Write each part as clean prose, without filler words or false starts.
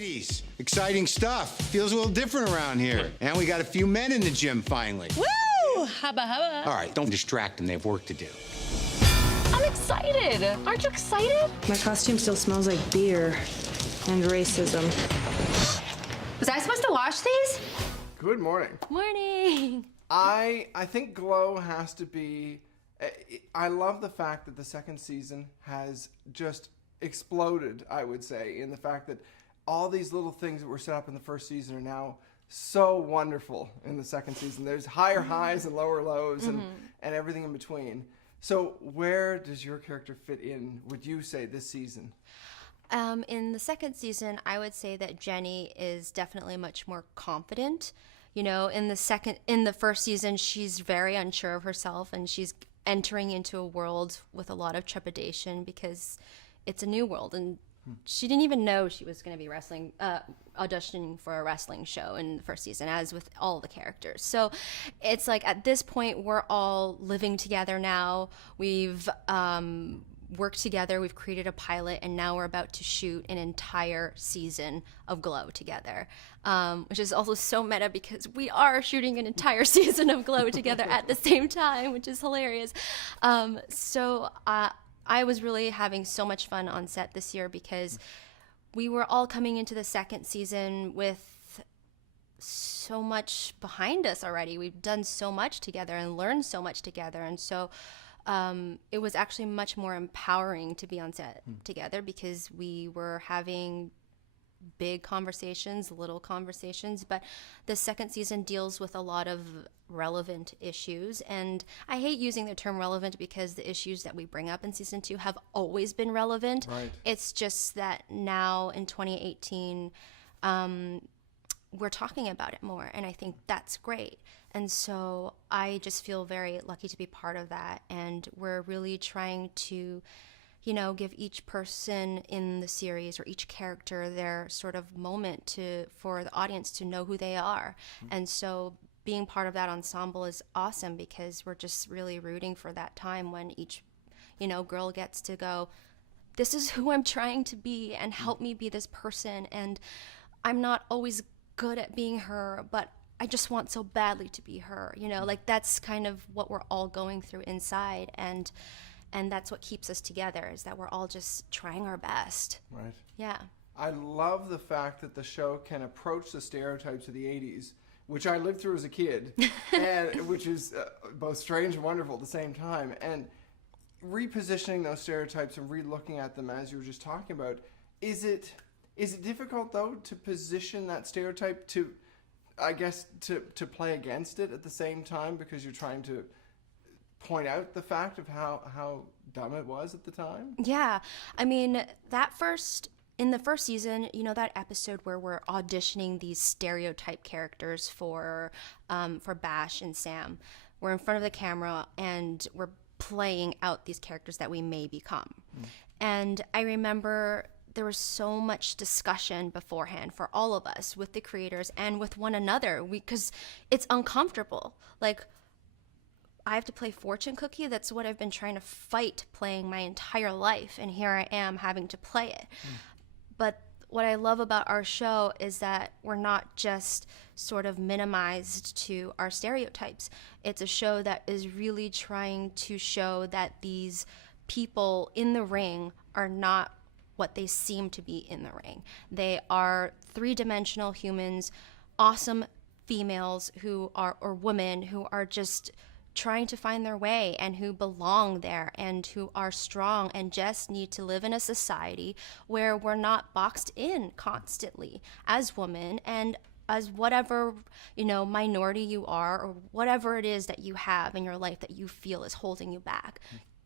Ladies, exciting stuff. Feels a little different around here. And we got a few men in the gym finally. Woo! Hubba hubba. All right, don't distract them. They have work to do. I'm excited. Aren't you excited? My costume still smells like beer and racism. Was I supposed to wash these? Good morning. Morning. I think Glow has to be... I love the fact that the second season has just exploded, I would say, in the fact that all these little things that were set up in the first season are now so wonderful in the second season. There's higher highs and lower lows and everything in between. So where does your character fit in, would you say, this season? In the second season, I would say that Jenny is definitely much more confident. You know, in the first season, she's very unsure of herself, and she's entering into a world with a lot of trepidation because it's a new world, and she didn't even know she was going to be auditioning for a wrestling show in the first season, as with all the characters. So it's like at this point, we're all living together now. We've worked together, we've created a pilot, and now we're about to shoot an entire season of Glow together, which is also so meta because we are shooting an entire season of Glow together at the same time, which is hilarious. So I was really having so much fun on set this year because we were all coming into the second season with so much behind us already. We've done so much together and learned so much together, and so it was actually much more empowering to be on set together because we were having big conversations, little conversations, but the second season deals with a lot of relevant issues. And I hate using the term relevant because the issues that we bring up in season 2 have always been relevant. Right. It's just that now in 2018, we're talking about it more, and I think that's great. And so I just feel very lucky to be part of that, and we're really trying to, you know, give each person in the series or each character their sort of moment for the audience to know who they are. And so being part of that ensemble is awesome because we're just really rooting for that time when each, you know, girl gets to go, this is who I'm trying to be, and help me be this person. And I'm not always good at being her, but I just want so badly to be her, you know, like that's kind of what we're all going through inside, and that's what keeps us together, is that we're all just trying our best. Right. Yeah. I love the fact that the show can approach the stereotypes of the 80s, which I lived through as a kid, and which is both strange and wonderful at the same time, and repositioning those stereotypes and re-looking at them as you were just talking about. Is it difficult, though, to position that stereotype to, I guess, to play against it at the same time, because you're trying to point out the fact of how dumb it was at the time? Yeah. I mean, in the first season, you know, that episode where we're auditioning these stereotype characters for Bash and Sam, we're in front of the camera and we're playing out these characters that we may become. And I remember there was so much discussion beforehand for all of us with the creators and with one another, because it's uncomfortable. Like, I have to play fortune cookie. That's what I've been trying to fight playing my entire life, and here I am having to play it. But what I love about our show is that we're not just sort of minimized to our stereotypes. It's a show that is really trying to show that these people in the ring are not what they seem to be in the ring. They are three-dimensional humans, awesome females or women who are just trying to find their way and who belong there and who are strong and just need to live in a society where we're not boxed in constantly as women and as whatever, you know, minority you are or whatever it is that you have in your life that you feel is holding you back.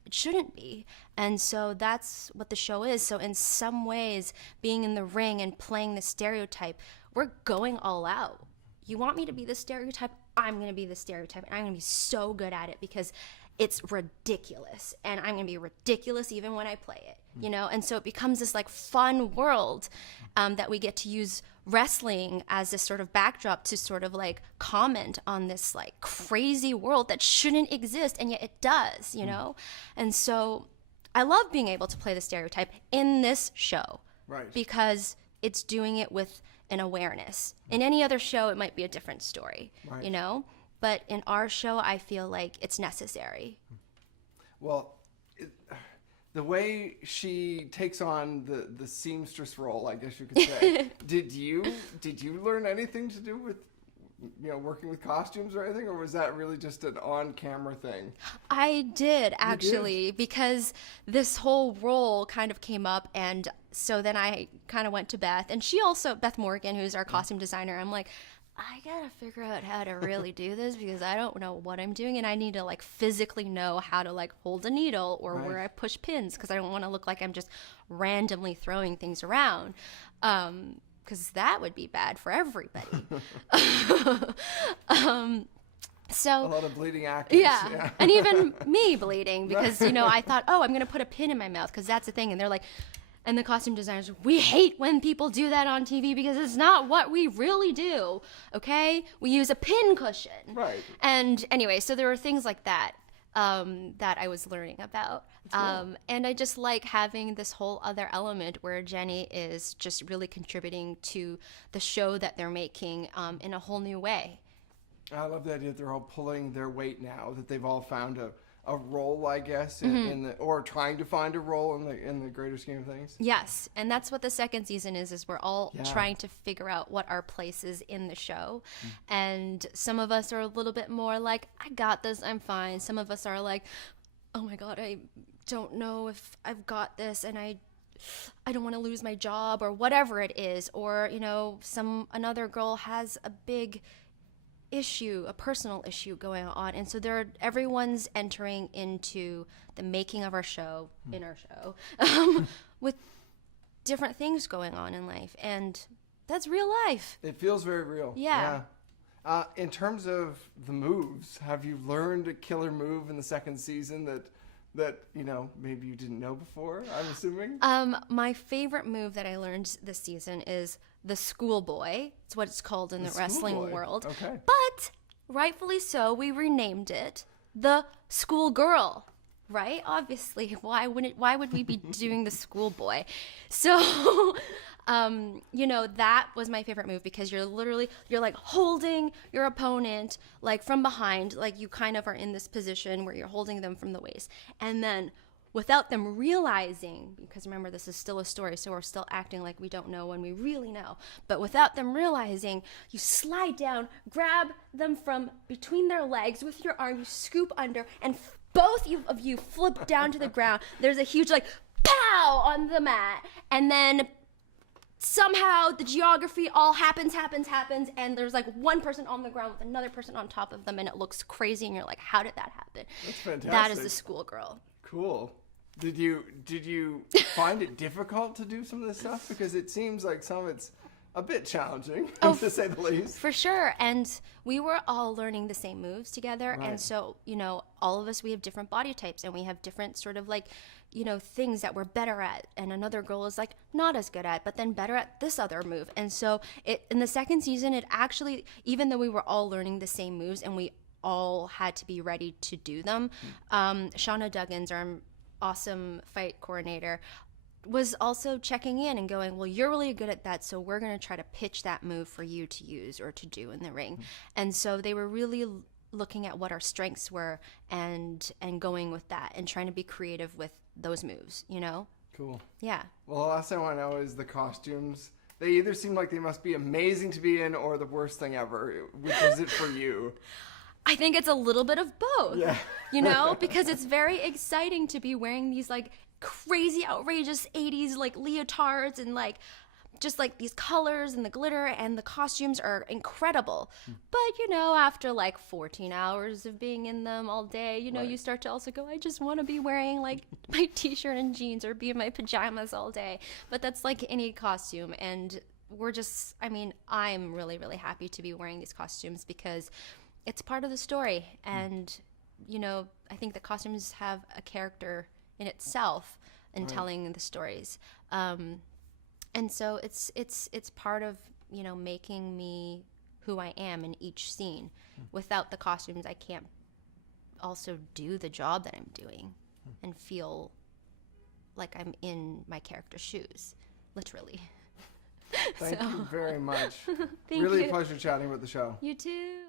It shouldn't be. And so that's what the show is. So in some ways, being in the ring and playing the stereotype, we're going all out. You want me to be the stereotype? I'm going to be the stereotype, and I'm going to be so good at it because it's ridiculous, and I'm going to be ridiculous even when I play it, you know? And so it becomes this like fun world that we get to use wrestling as this sort of backdrop to sort of like comment on this like crazy world that shouldn't exist, and yet it does, you know? And so I love being able to play the stereotype in this show. Right. Because it's doing it with an awareness. In any other show, it might be a different story, Right. you know? But in our show, I feel like it's necessary. Well, the way she takes on the seamstress role, I guess you could say, did you learn anything to do with, working with costumes or anything, or was that really just an on-camera thing? I did, actually, because this whole role kind of came up, and so then I kind of went to Beth, and she also, Beth Morgan, who's our costume designer, I'm like, I gotta figure out how to really do this because I don't know what I'm doing, and I need to like physically know how to like hold a needle or where I push pins because I don't want to look like I'm just randomly throwing things around. Because that would be bad for everybody. So A lot of bleeding actors. yeah. And even me bleeding because, I thought, oh, I'm going to put a pin in my mouth because that's the thing. And they're like, and the costume designers, we hate when people do that on TV because it's not what we really do, okay? We use a pin cushion. Right. And anyway, so there were things like that that I was learning about. And I just like having this whole other element where Jenny is just really contributing to the show that they're making in a whole new way. I love the idea that they're all pulling their weight now, that they've all found a role, I guess, in the, or trying to find a role in the greater scheme of things. Yes, and that's what the second season is we're all trying to figure out what our place is in the show. And some of us are a little bit more like, I got this, I'm fine. Some of us are like, oh my God, I don't know if I've got this and I don't want to lose my job or whatever it is. Or, another girl has a big issue, a personal issue going on, and so everyone's entering into the making of our show, in our show, with different things going on in life, and that's real life. It feels very real. Yeah. In terms of the moves, have you learned a killer move in the second season that maybe you didn't know before, I'm assuming? My favorite move that I learned this season is the schoolboy. It's what it's called in the wrestling world. Okay. But rightfully so, we renamed it the schoolgirl. Right? Obviously, why would we be doing the schoolboy? So, that was my favorite move because you're like holding your opponent like from behind, like you kind of are in this position where you're holding them from the waist. And then without them realizing, because remember, this is still a story, so we're still acting like we don't know when we really know. But without them realizing, you slide down, grab them from between their legs with your arm, you scoop under, and both of you flip down to the ground. There's a huge, like, pow on the mat. And then somehow the geography all happens, and there's, like, one person on the ground with another person on top of them, and it looks crazy, and you're like, how did that happen? That's fantastic. That is the schoolgirl. Cool. Did you find it difficult to do some of this stuff? Because it seems like some of it's a bit challenging, to say the least. For sure. And we were all learning the same moves together. Right. And so, all of us, we have different body types and we have different sort of like, things that we're better at. And another girl is like not as good at, but then better at this other move. And so in the second season, it actually, even though we were all learning the same moves and we all had to be ready to do them, Shauna Duggins, our awesome fight coordinator, was also checking in and going, well, you're really good at that, so we're going to try to pitch that move for you to use or to do in the ring. And so they were really looking at what our strengths were and going with that and trying to be creative with those moves, Cool. Yeah. Well, the last thing I want to know is the costumes. They either seem like they must be amazing to be in or the worst thing ever. Which is it for you? I think it's a little bit of both, Yeah. because it's very exciting to be wearing these like crazy, outrageous 80s like leotards and like just like these colors and the glitter, and the costumes are incredible. But, after like 14 hours of being in them all day, you start to also go, I just want to be wearing like my t-shirt and jeans or be in my pajamas all day. But that's like any costume. And I'm really, really happy to be wearing these costumes because it's part of the story. And, I think the costumes have a character in itself in telling the stories. And so it's part of, making me who I am in each scene. Without the costumes, I can't also do the job that I'm doing and feel like I'm in my character's shoes, literally. Thank you very much. Thank Really you. a pleasure chatting about the show. You too.